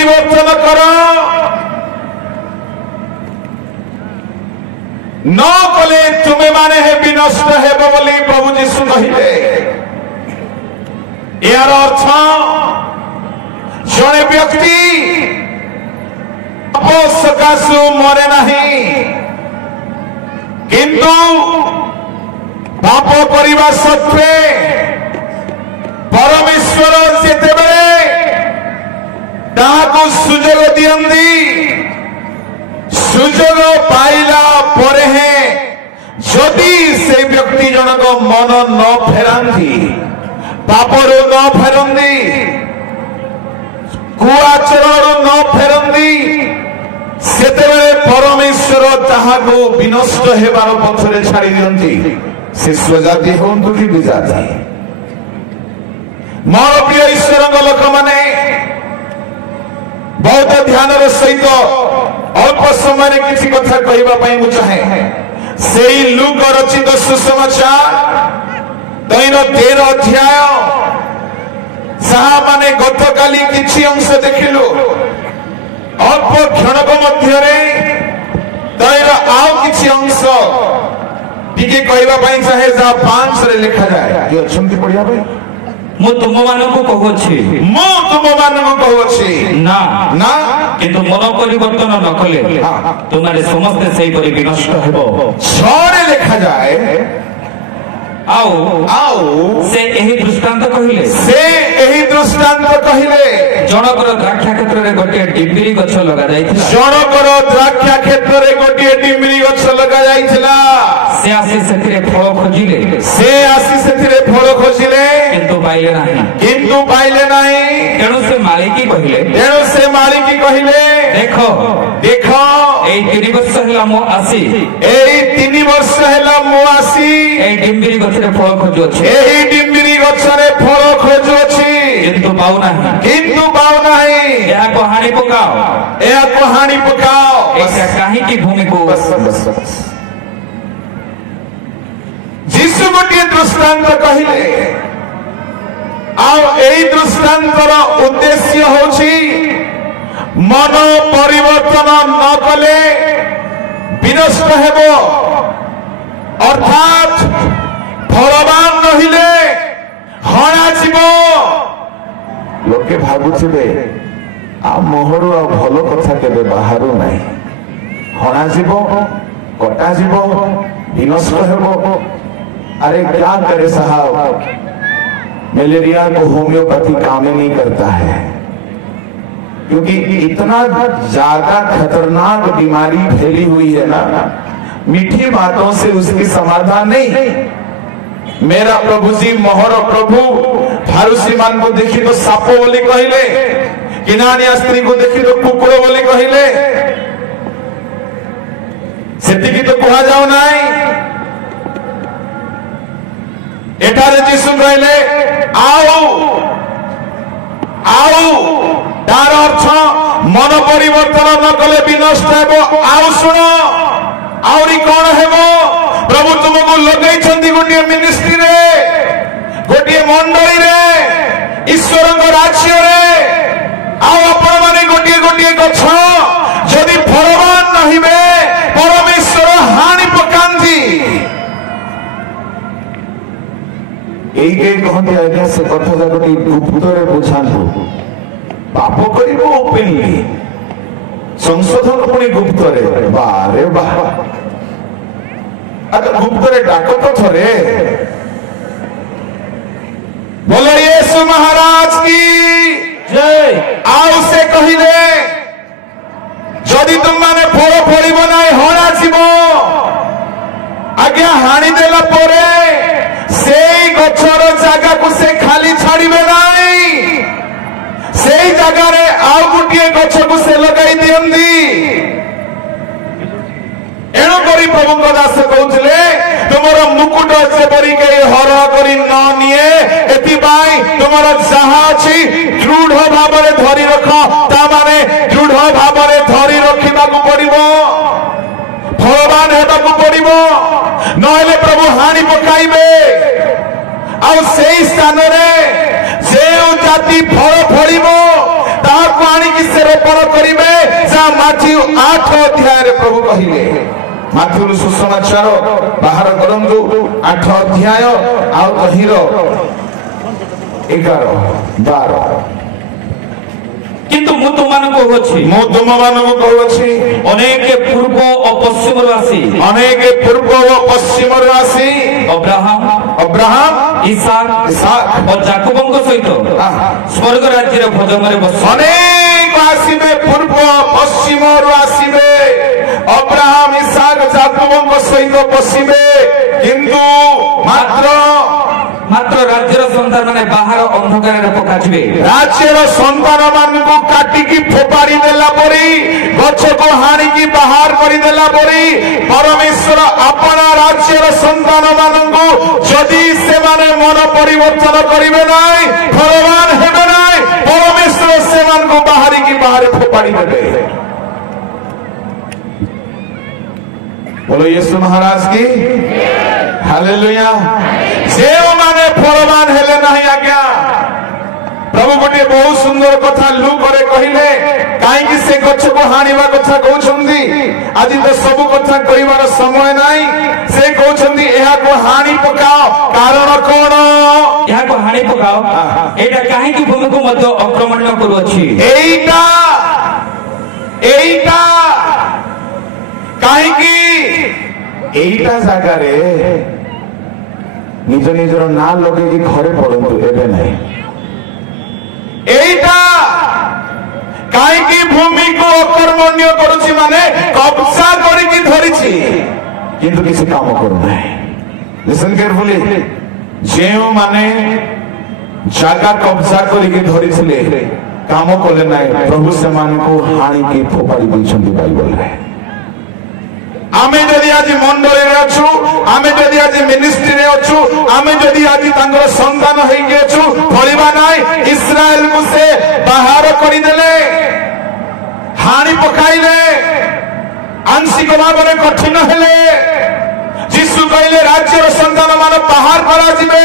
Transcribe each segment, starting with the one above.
परिवर्तन कर न कले तुम्हें माने है विनष्ट है बोली प्रभु जीशु कहिले यार अर्थ जड़े व्यक्ति सकाशु मरे नहीं किंतु पाप करने सत्वे परमेश्वर जितेबले ताको सुजोग दियंती सुजोग पाइला परे है जदि से व्यक्ति जनक मन न फेरांती पापरू न फेरंती कुआचरण न फेरंती सेतेबेले परमेश्वर ताहाको विनष्ट हेबार पथरे छाड़ी दियंती से स्वजाति होंतु कि विजाति मोर प्रिय ईश्वर लोक माने बहुत ध्यान सहित अल्प समय किसी कथा कहवाई मुझे चाहे से लूक रचित सुसमाचार 13 अध्याय जहाँ माने गत काली किसी अंश देखिलु अल्प क्षणक मध्य आउ किसी अंश टिके कहवाई चाहे जहाँ 5 रे लिखा जाए ये अच्छी पढ़िया भाई मु तुम मानकु कहूछि ना ना किंतु मन परिवर्तन न कले तुम्हारे समस्त सही परि विनष्ट हेबो छड़े लिखा जाए आओ आओ से एही दृष्टांत कहिले जनकर द्राक्षा क्षेत्र रे गोटे डिम्बिरी गछ लगा जायथिला जनकर द्राक्षा क्षेत्र रे गोटे डिम्बिरी गछ लगा जायथिला से आसी सेथिरे फल खोजिले किंतु पाइले नाही तेणु से मालिकी कहिले देखो एई 3 वर्ष हेला मो आसी एई डिम्बिरी गछरे फल खोजु अछि किंतु पाउ नाही या को हानि पकाओ ऐसा काहे की भूमि को जीशु गोटे दृष्टांत कहिले एई दृष्टांतर उद्देश्य होछि मन परिवर्तन न कले विनष्ट हेबो अर्थात फलवान नहिले हणा जीव लोके भाबुथिबे आ मोहरु आ भलो कथा केबे बाहारु नाही हणा जीव कटा जीव विनष्ट हेबो अरे क्या करे साहब मलेरिया को होम्योपैथी काम ही नहीं करता है क्योंकि इतना ज्यादा खतरनाक बीमारी फैली हुई है ना मीठी बातों से उसकी समाधान नहीं। मेरा प्रभु जी मोहर प्रभु फारूसी मान को देखी तो सापो बोली कहले किनानिया स्त्री को देखी तो कुकुर बोली कहले सेतिकी तो कहा जाओ नाई एठारे जीशु कहले आओ तार अर्थ मन परिवर्तन न कले विनष्ट हेबो आओ सुनो आउरी कौन हेबो प्रभु तुमको लगैछन्ती गोटे मिनिस्ट्री रे गोटे मंडली रे ईश्वर को राज्य रे आओ अपन माने गोटे गोटे गछ जदि फलवान नहिबे परमेश्वर हानि पकांती कहते आज्ञा से कथा जागटे गुप्तरे बुझातु पाप करिबो ओपनली संशोधन पुणी गुप्तरे बारे बा अगर गुप्तरे डाको तो थरे बोलो यीशु महाराज की जय। आओ से कहिले जदि तुम माने फल फलिबो नाही हणा जीवो आज्ञा हानि देला परे सेई गछर जागा को से खाली छाड़िबे नाही सेई जागा रे आउ गुटिए गछ को से लगाई दियंदी एणु करी प्रभु दास कहउथिले तुमरो मुकुट जेपरि के हर करी न निए एतिबाई तुमरो जहा अछि दृढ़ भाबरे धरि रख ता माने दृढ़ भाबरे धरि रखिबा को पड़िबो फलवान हेबा को पड़िबो नहले प्रभु हानि पकाइबे आउ सेई स्थान रे जे जाति फल फलिबो ତାହାକୁ ଆଣିକି ସେ ରୋପଣ କରିବେ। ଯାହା ମାଥ୍ୟୁ 8 ଅଧ୍ୟାୟରେ ପ୍ରଭୁ କହିଲେ। ମାଥ୍ୟୁର ସୁସମାଚାର ବାହାର କରନ୍ତୁ 8 ଅଧ୍ୟାୟ ଆଉ ତହିଁର 11 12। କିନ୍ତୁ ମୁଁ ତୁମମାନଙ୍କୁ କହୁଅଛି, ମୁଁ ତୁମମାନଙ୍କୁ କହୁଅଛି, ଅନେକ ପୂର୍ବ ଓ ପଶ୍ଚିମରୁ ଆସି ଅବ୍ରାହମ ଇସାକ ଓ ଯାକୋବଙ୍କ ସହିତ ସ୍ୱର୍ଗ ରାଜ୍ୟର ଭୋଜନରେ ବସି ଅନେକ ଆସିବେ, ପୂର୍ବ ପଶ୍ଚିମରୁ ଆସିବେ, ଅବ୍ରାହମ ଇସାକ ଯାକୋବଙ୍କ ସହିତ ବସିବେ, କିନ୍ତୁ ମାତ୍ର ରାଜ୍ୟର ସନ୍ତାନ ମାନେ ବାହାର ଅନ୍ଧକାରରେ ପକାଯିବେ। ରାଜ୍ୟର ସନ୍ତାନ ମାନଙ୍କୁ କାଟିକି ଫୋପାଡ଼ି ଦେଲା ପରି, ଗଛକୁ ହାଣିକି ବାହାର କରିଦେଲା ପରି ପରମେଶ୍ୱର ଆପଣା ରାଜ୍ୟର ସନ୍ତାନ ମାନଙ୍କୁ ଯଦି ସେମାନେ ମନ ପରିବର୍ତ୍ତନ କରିବେ ନାହିଁ, ଫଳବାନ ହେବେ ନାହିଁ, ପରମେଶ୍ୱର ସେମାନଙ୍କୁ ବାହାରିକି ବାହାରେ ଫୋପାଡ଼ି ଦେବେ। बोलो यीशु महाराज की हालेलुया। ଯେଉଁମାନେ ଫଳବାନ ହେଲେ ନାହିଁ ଆଜ୍ଞା, ପ୍ରଭୁ ଗୋଟିଏ ବହୁତ ସୁନ୍ଦର କଥା ଲୁକରେ କହିଲେ। କାହିଁକି ସେ ଗଛକୁ ହାଣିବା କଥା କହୁଛନ୍ତି? ଆଜି ତ ସବୁ କଥା କହିବାର ସମୟ ନାହିଁ। ସେ କହୁଛନ୍ତି ଏହାକୁ ହାଣି ପକାଅ। କାରଣ କଣ? ଏହାକୁ ହାଣି ପକାଅ, ଏଇଟା କାହିଁକି ଭୂମିକୁ ମଧ୍ୟ ଆକ୍ରମଣ କରୁଅଛି। ଏଇଟା କାହିଁକି ଏଇଟା ଜାଗାରେ ନିଜ ନିଜର ନାଁ ଲଗେଇକି ଘରେ ପଡନ୍ତୁ, ଏବେ ନାହିଁ। ଏଇଟା କାହିଁକି ଭୂମିକୁ ଅକର୍ମଣ୍ୟ କରୁଛି, ମାନେ କବ୍ଜା କରିକି ଧରିଛି କିନ୍ତୁ କିଛି କାମ କରୁନାହିଁ। Listen carefully. ଯେଉଁମାନେ ଜାଗା କବ୍ଜା କରିକି ଧରିଥିଲେ କାମ କଲେ ନାହିଁ, ପ୍ରଭୁ ସେମାନଙ୍କୁ ହାଣିକି ଫୋପାଡ଼ି ଦେଇଛନ୍ତି ବାଇବଲରେ। ଆମେ ଯଦି ଆଜି ମଣ୍ଡଳୀରେ ଅଛୁ, ଆମେ ଯଦି ଆଜି ମିନିଷ୍ଟ୍ରିରେ ଅଛୁ, ଆମେ ଯଦି ଆଜି ତାଙ୍କର ସନ୍ତାନ ହେଇକି ଅଛୁ, ଫଳିବା ନାହିଁ। ଇସ୍ରାଏଲକୁ ସେ ବାହାର କରିଦେଲେ, ହାଣି ପକାଇଲେ, ଆଂଶିକ ଭାବରେ କଠିନ ହେଲେ। ଯୀଶୁ କହିଲେ ରାଜ୍ୟର ସନ୍ତାନ ମାନ ବାହାର କରାଯିବେ।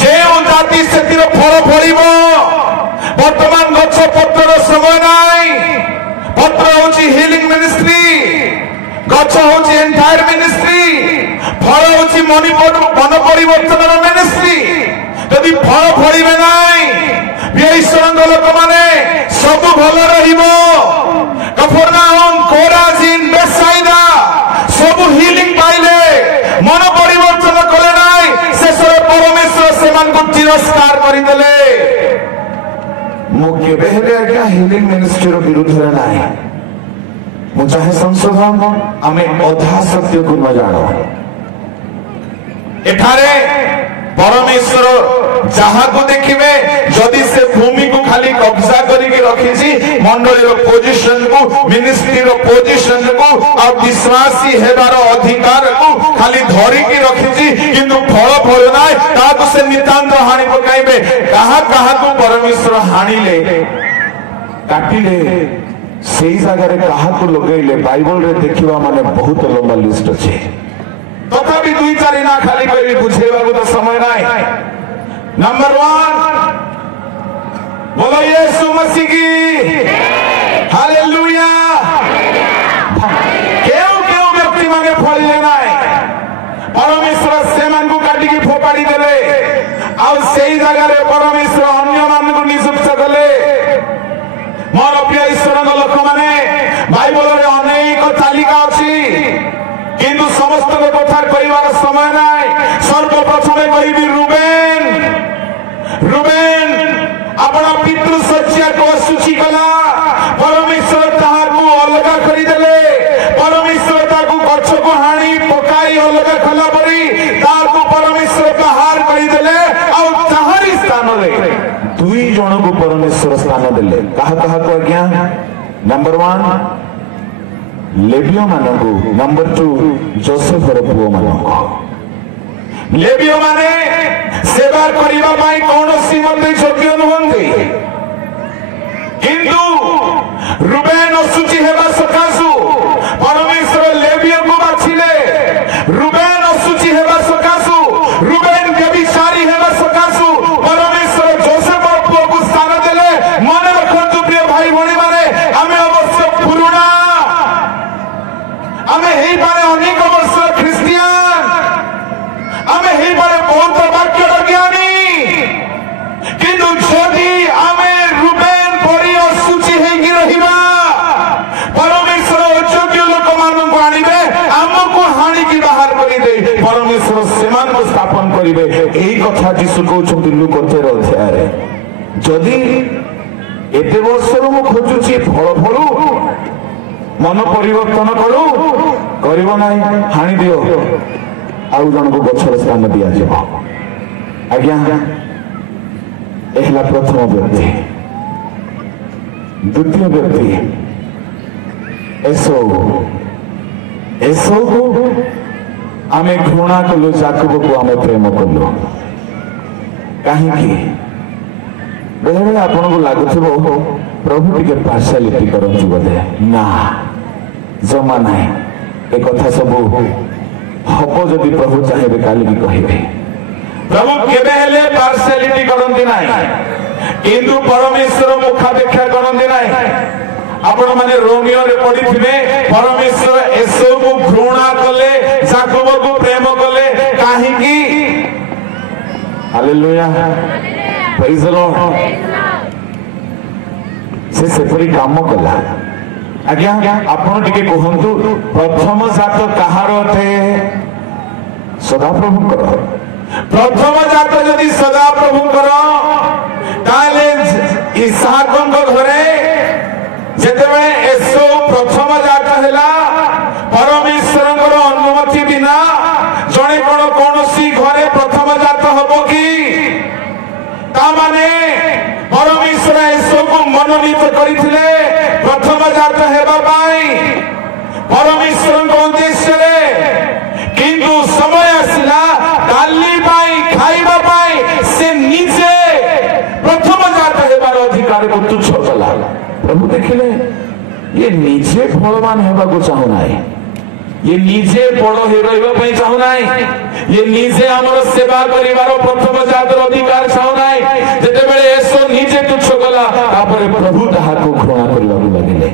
ଯେଉଁ ଜାତି ସେଥିର ଫଳ ଫଳିବ। ବର୍ତ୍ତମାନ ଗଛ ପତ୍ରର ସମୟ ନାହିଁ। ପତ୍ର ହଉଛି ହିଲିଂ ମିନିଷ୍ଟ୍ରି, ଗଛ ହଉଛି ଏଣ୍ଟାୟାର ମିନିଷ୍ଟ୍ରି, ଫଳ ହଉଛି ମନ ପରିବର୍ତ୍ତନର ମିନିଷ୍ଟ୍ରି। ଯଦି ଫଳ ଫଳିବେ ନାହିଁ, ଈଶ୍ୱରଙ୍କ ଲୋକମାନେ ସବୁ ଭଲ ରହିବ। କଫରନାହୁମ, କୋରାଜିନ, ବେସାଇଦା ସବୁ ହିଲିଂ ପାଇଲେ, ମନ ପରିବର୍ତ୍ତନ କଲେ ନାହିଁ। ଶେଷରେ ପରମେଶ୍ୱର ସେମାନଙ୍କୁ ତିରସ୍କାର କରିଦେଲେ। ମୁଁ କେବେ ହେଲେ ଆଜ୍ଞା ହିଲିଂ ମିନିଷ୍ଟ୍ରିର ବିରୁଦ୍ଧରେ ନାହିଁ। ମୁଁ ଚାହେଁ ସଂଶୋଧନ, ଆମେ ଅଧା ସତ୍ୟକୁ ନ ଜାଣ। ଏଠାରେ ପରମେଶ୍ୱର ଯାହାକୁ ଦେଖିବେ, ଯଦି ସେ ଭୂମିକୁ ଖାଲି କବ୍ଜା କରିକି ରଖିଛି, ମଣ୍ଡଳୀର ପୋଜିସନକୁ, ମିନିଷ୍ଟ୍ରିର ପୋଜିସନକୁ ଆଉ ବିଶ୍ୱାସୀ ହେବାର ଅଧିକାରକୁ ଖାଲି ଧରିକି ରଖିଛି, କିନ୍ତୁ ଫଳ ଫଳ ନାହିଁ, ତାହାକୁ ସେ ନିତାନ୍ତ ହାଣି ପକାଇବେ। କାହାକୁ ପରମେଶ୍ୱର ହାଣିଲେ, କାଟିଲେ, ସେଇ ଜାଗାରେ କାହାକୁ ଲଗେଇଲେ, ବାଇବଲରେ ଦେଖିବା ମାନେ ବହୁତ ଲମ୍ବା ଲିଷ୍ଟ ଅଛି। ତଥାପି 2-4 ନା ଖାଲି କହିବି, ବୁଝେଇବାକୁ ତ ସମୟ ନାହିଁ। नंबर 1, बोलो यीशु मसीह की हालेलुया। केउ व्यक्ति मांगे फल लेना है, परमेश्वर से मन को काटी की फोपाड़ी देले, और सही जगह रे परमेश्वर अन्य मान को नियुक्त कले। मोर प्रिय ईश्वर लोक माने बाइबल रे अनेक तालिका अछि, किंतु समस्त को कथा कहिवार समय नाही। सर्वप्रथमे कहिबी रुबेन अपना पितृ शଯ୍ୟା को अशुचि कला, परमेश्वर ताहाकू अलगा करिदेले। परमेश्वर ताकू गछ को हाणी पकाई अलगा कला परी ताकू परमेश्वर बाहर करिदेले, और ताहारी स्थान रे 2 जन को परमेश्वर स्थान देले। कहा को आज्ञा? नंबर 1 लेवियो मानकू, नंबर 2 जोसेफ रो पुओ मानकू। लेवियो माने सेवा करिबा पाई कोनोसी मते योग्य नहंती, किंतु रुबेन असुचि हेबा सकासु परमेश्वर लेवियो को बाछिले। रुबेन असुचि हेबा सकासु, रुबेन व्यभिचारी हेबा सकासु परमेश्वर जोसेफ पुओ को स्थान देले। मन रखो करेंगे यही कथा जीशु कहते लुक 13 अध्याय जदि एत वर्ष मु खोजुची फल फलू मन परिवर्तन करू करिब नाही हाणी दियो आउ जन को गछर स्थान दिया जाय आज्ञा एहला प्रथम व्यक्ति द्वितीय व्यक्ति एसो को आमे घृणा कलु जाकब को आमे प्रेम कलु कहीं बेले बेले आपन को लागुथिबो प्रभु टिके पार्शियलिटी करंती बोले ना जमा नाही ए कथा सब हबो जदि प्रभु चाहेबे काली भी कहिबे प्रभु केबे हेले पार्शियलिटी करंती नाही किंतु परमेश्वर मुखा देखा करंती नाही आपण माने रोमियो रे पढिथिबे परमेश्वर एसो को घृणा कले जाकब को प्रेम कले काहे की हालेलुया प्रेज द लॉर्ड से परी काम कला आज्ञा आपण टिके कहंतु प्रथम जात कहार थे सदा प्रभु करो प्रथम जात यदि सदा प्रभु करो ताले इसहाकन को घरे जेतेबेले एसो प्रथम जात हैला परमेश्वरଙ୍କର अनुमति बिना जणे कोनोसी घरे प्रथम जात हबो की ता माने परमेश्वर एसो को मनोनीत करिथिले प्रथम जात हेबा पाई परमेश्वरଙ୍କ उद्देश्य किंतु समय आसिला डाली पाई खाइबा पाई से निजे प्रथम जात हेबार अधिकार को तुच्छ कला प्रभु देखिले ये निजे फलवान हेबा को चाहू नाही ये निजे बड़ हे रहबा पई चाहू नाही ये निजे हमर सेवा करिवार प्रथम जातर अधिकार चाहू नाही जेते बेले एसो निजे तुच्छ कला तापर प्रभु ताहा को घृणा करिबा को लागिले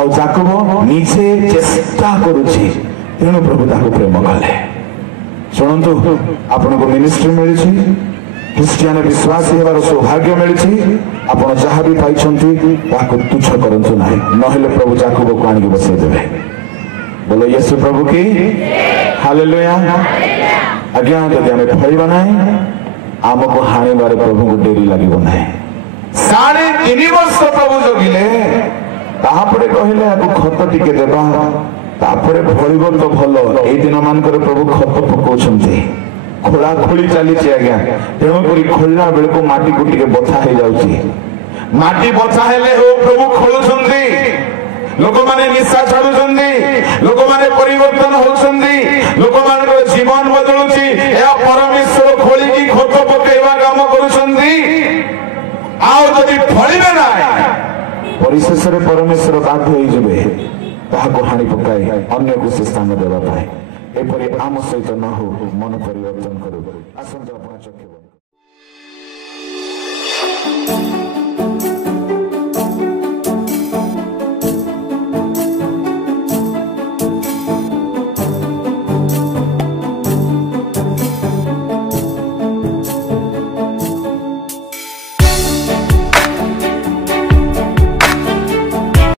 आउ जाकब निजे चेष्टा करूची तेणु प्रभु ताको प्रेम कले सुनंतु आपन को मिनिस्ट्री मिलछि क्रिश्चियन विश्वास हेबार सौभाग्य मिलछि आपण जहाँ भी पाइछंती ताको तुच्छ करंतु नाही नहेले प्रभु जाकब को आनि बसै देबे बोलो यीशु प्रभु की हालेलुया आज्ञा यदि आमे फळिबा नाही आमको हानि बारे प्रभु को डेरी लागिबो नाही 3.5 वर्ष प्रभु जगिले तापरे कहले आको खत टिके देबा तापरे फळिबो तो भलो ए दिन मानकर प्रभु खत पकोछंती खोला खोली चली आज्ञा तेणु करी खोलना बेल को माटी को टिके बथा हो जाउची माटी बथा हेले हो प्रभु खोलुछंती लोक माने निशा छाडुछंती लोक माने परिवर्तन होछंती लोक माने जीवन बदलुची या परमेश्वर खोली की खत पकेवा काम करूछंती आउ जदि फळिबे ना परिशेष रे परमेश्वर बाध्य होई जबे ताहाको हानि पकाई अन्य को से स्थान देबा पाए एपरि आम सहित न हो मन परिवर्तन करू आसन अपन चक्के